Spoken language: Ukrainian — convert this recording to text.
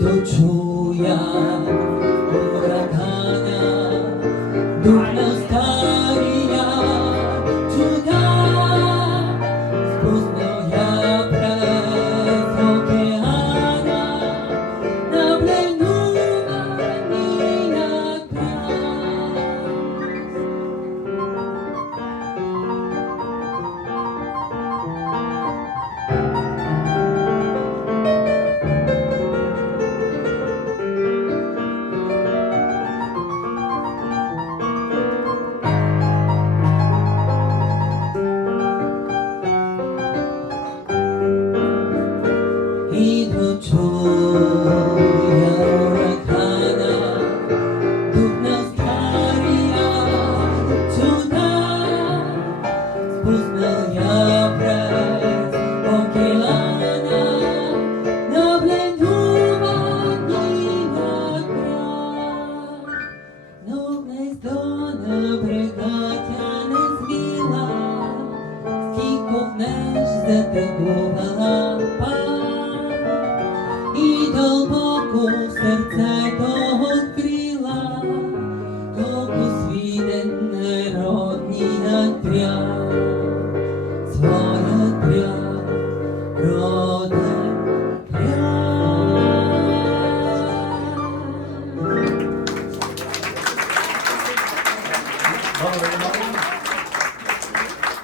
дочуя урагана, дурна старія чуда, спустив я през океана, наблюваний як і дочуя урагана, дурна старія чуда, спустив я през океана, наблюдуваний як край. Но гнездо набрехаття не зміла, скілько внеш затягувала пар, і глибоко в серце